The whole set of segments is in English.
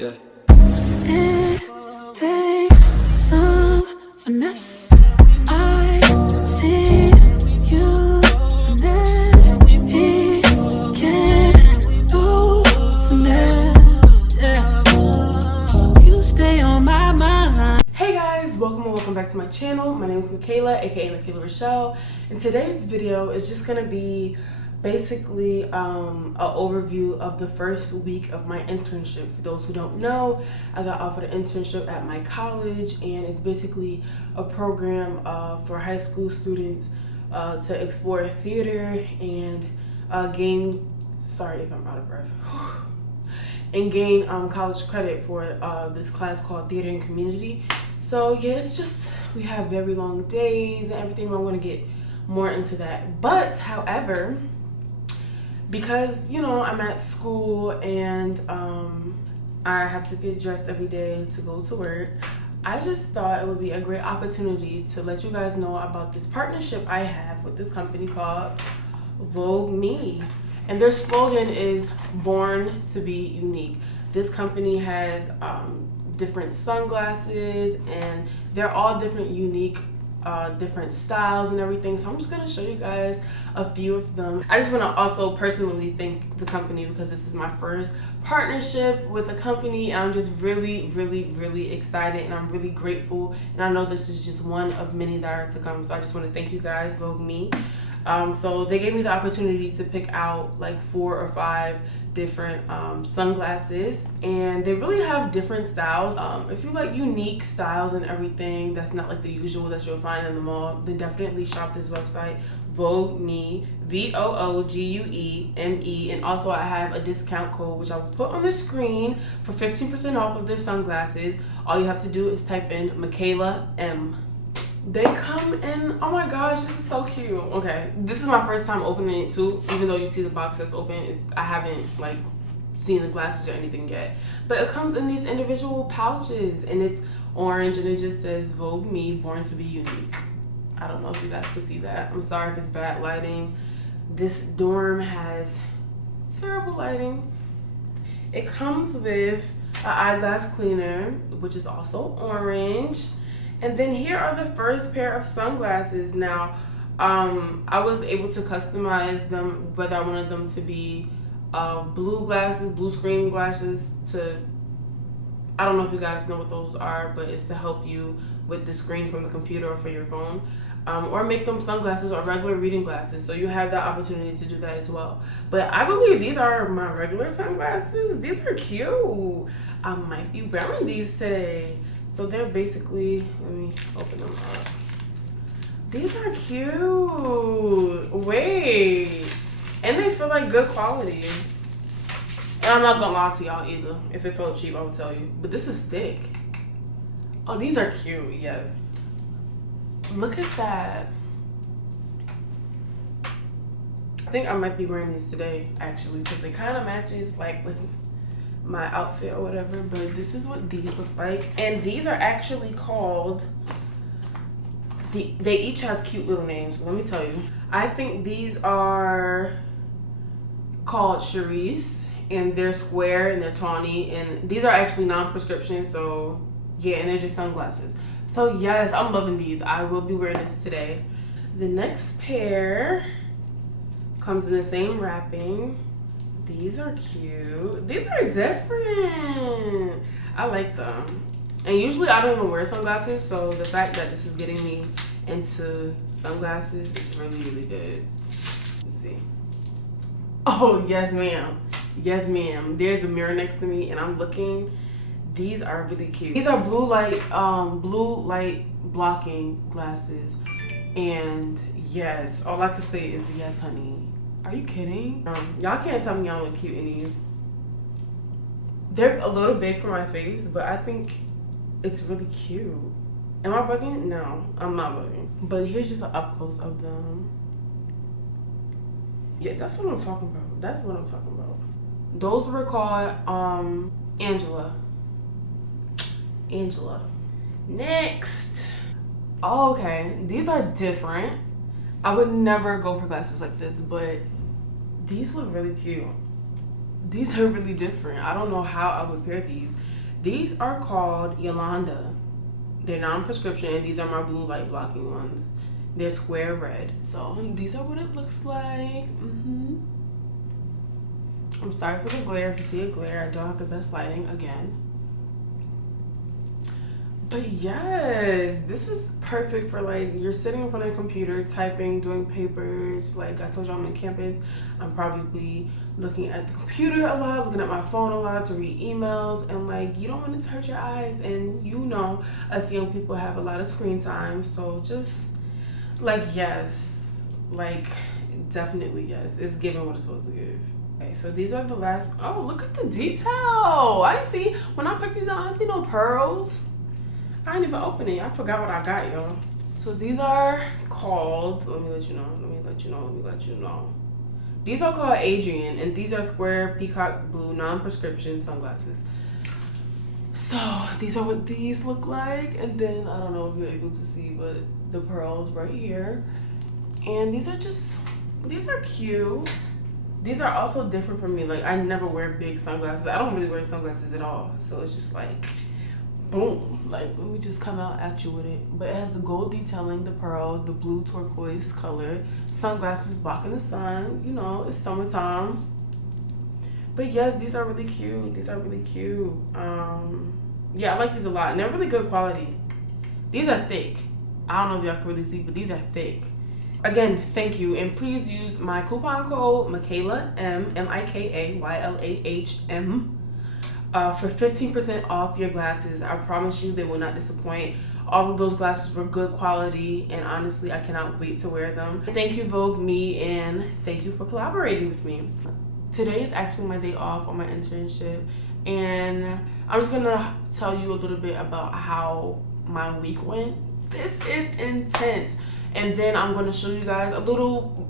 Yeah. It takes some finesse. I see you finesse. He can't do finesse. Yeah. You stay on my mind. Hey guys, welcome back to my channel. My name is Mikaylah, aka Mikaylah Rochelle, and today's video is just gonna be basically an overview of the first week of my internship. For those who don't know, I got offered an internship at my college, and it's basically a program for high school students to explore theater and gain, sorry if I'm out of breath, and gain college credit for this class called Theater and Community. So yeah, it's just, we have very long days and everything, but I'm gonna get more into that. But however, because, you know, I'm at school and I have to get dressed every day to go to work, I just thought it would be a great opportunity to let you guys know about this partnership I have with this company called Voogueme. And their slogan is "Born to be Unique." This company has different sunglasses, and they're all different, unique, different styles and everything. So I'm just gonna show you guys a few of them. I just want to also personally thank the company because this is my first partnership with a company, and I'm just really excited, and I'm really grateful, and I know this is just one of many that are to come. So I just want to thank you guys, Voogueme. So they gave me the opportunity to pick out like 4 or 5 different sunglasses, and they really have different styles. If you like unique styles and everything that's not like the usual that you'll find in the mall, then definitely shop this website, Voogueme, Voogueme. And also I have a discount code which I will put on the screen for 15% off of their sunglasses. All you have to do is type in Mikaylah M. They come in, oh my gosh, this is so cute. Okay, this is my first time opening it too, even though you see the box that's open. I haven't like seen the glasses or anything yet, but it comes in these individual pouches, and it's orange, and it just says Voogueme, born to be unique. I don't know if you guys can see that. I'm sorry if it's bad lighting. This dorm has terrible lighting. It comes with an eyeglass cleaner, which is also orange. And then here are the first pair of sunglasses. Now, I was able to customize them, whether I wanted them to be blue glasses, blue screen glasses I don't know if you guys know what those are, but it's to help you with the screen from the computer or for your phone. Or make them sunglasses or regular reading glasses. So you have the opportunity to do that as well. But I believe these are my regular sunglasses. These are cute. I might be wearing these today. So they're basically, let me open them up. These are cute. Wait. And they feel like good quality. And I'm not gonna lie to y'all either. If it felt cheap, I would tell you. But this is thick. Oh, these are cute, yes. Look at that. I think I might be wearing these today, actually, because it kind of matches like with my outfit or whatever. But this is what these look like, and these are actually called they each have cute little names. Let me tell you, I think these are called Charisse, and they're square and they're tawny, and these are actually non-prescription. So yeah, and they're just sunglasses. So yes, I'm loving these. I will be wearing this today. The next pair comes in the same wrapping. These are cute. These are different. I like them. And usually I don't even wear sunglasses, so the fact that this is getting me into sunglasses is really good. Let's see. Oh, yes ma'am. Yes ma'am. There's a mirror next to me and I'm looking. These are really cute. These are blue light blocking glasses. And yes, all I can say is yes, honey. Are you kidding? Y'all can't tell me y'all look cute in these. They're a little big for my face, but I think it's really cute. Am I bugging? No, I'm not bugging. But here's just an up close of them. Yeah, that's what I'm talking about. That's what I'm talking about. Those were called Angela. Next. Oh, okay, these are different. I would never go for glasses like this, but these look really cute. these are really different. I don't know how I would pair these. These are called Yolanda. They're non-prescription, and these are my blue light blocking ones. They're square red. So these are what it looks like. I'm sorry for the glare. If you see a glare, I don't have the best lighting again. But yes, this is perfect for like you're sitting in front of a computer, typing, doing papers. Like I told you, I'm on campus. I'm probably looking at the computer a lot, looking at my phone a lot to read emails, and like you don't want to hurt your eyes. And you know, us young people have a lot of screen time, so just like yes, like definitely yes, it's giving what it's supposed to give. Okay, so these are the last. Oh, look at the detail! I see when I picked these out, I see no pearls. I didn't even open it. I forgot what I got, y'all. So these are called, let me let you know. These are called Adrian, and these are square peacock blue non-prescription sunglasses. So these are what these look like. And then, I don't know if you're able to see, but the pearls right here. And these are cute. These are also different from me. Like, I never wear big sunglasses. I don't really wear sunglasses at all. So it's just like, boom, like let me just come out at you with it. But it has the gold detailing, the pearl, the blue turquoise color, sunglasses blocking the sun. You know, it's summertime. But yes, these are really cute. Yeah, I like these a lot, and they're really good quality. These are thick. I don't know if y'all can really see, but these are thick. Again, thank you, and please use my coupon code Mikaylah, MIKAYLAHM, for 15% off your glasses. I promise you they will not disappoint. All of those glasses were good quality, and honestly, I cannot wait to wear them. Thank you, Voogueme, and thank you for collaborating with me. Today is actually my day off on my internship, and I'm just gonna tell you a little bit about how my week went. This is intense. And then I'm gonna show you guys a little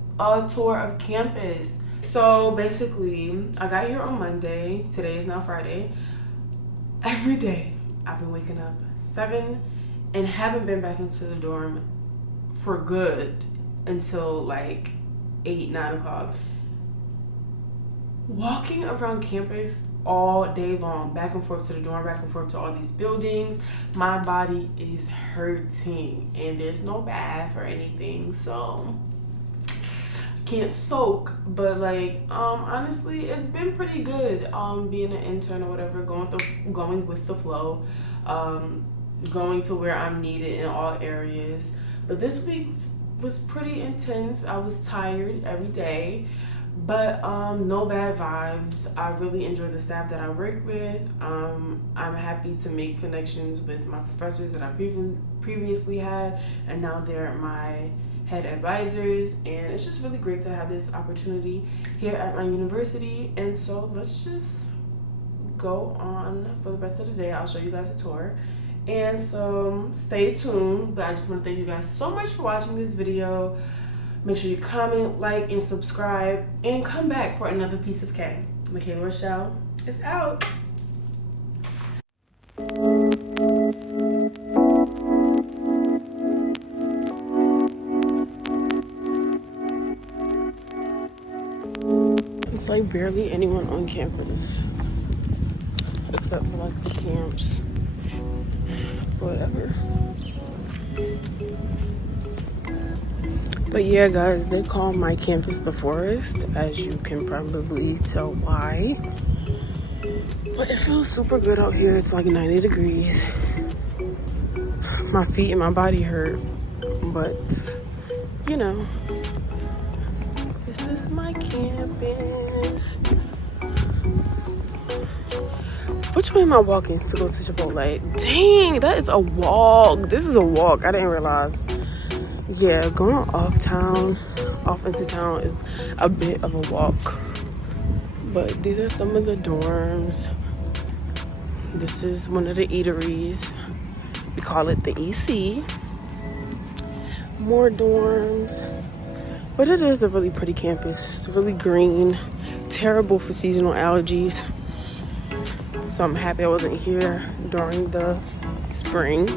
tour of campus. So basically, I got here on Monday. Today is now Friday. Every day, I've been waking up 7 and haven't been back into the dorm for good until like 8, 9 o'clock. Walking around campus all day long, back and forth to the dorm, back and forth to all these buildings, my body is hurting, and there's no bath or anything, so can't soak. But like honestly, it's been pretty good being an intern or whatever, going with the flow, going to where I'm needed in all areas. But this week was pretty intense. I was tired every day, but no bad vibes. I really enjoy the staff that I work with. I'm happy to make connections with my professors that I previously had, and now they're my head advisors, and it's just really great to have this opportunity here at my university. And so let's just go on for the rest of the day. I'll show you guys a tour, and so stay tuned. But I just want to thank you guys so much for watching this video. Make sure you comment, like, and subscribe, and come back for another piece of K. Mikaylah Rochelle is out. It's like barely anyone on campus, except for like the camps. Whatever. But yeah, guys, they call my campus the forest, as you can probably tell why. But it feels super good out here. It's like 90 degrees. My feet and my body hurt, but you know, this is my campus. Which way am I walking to go to Chipotle? Dang, that is a walk. This is a walk. I didn't realize. Yeah, going off into town is a bit of a walk. But these are some of the dorms. This is one of the eateries. We call it the EC. More dorms. But it is a really pretty campus. It's really green. Terrible for seasonal allergies. So I'm happy I wasn't here during the spring.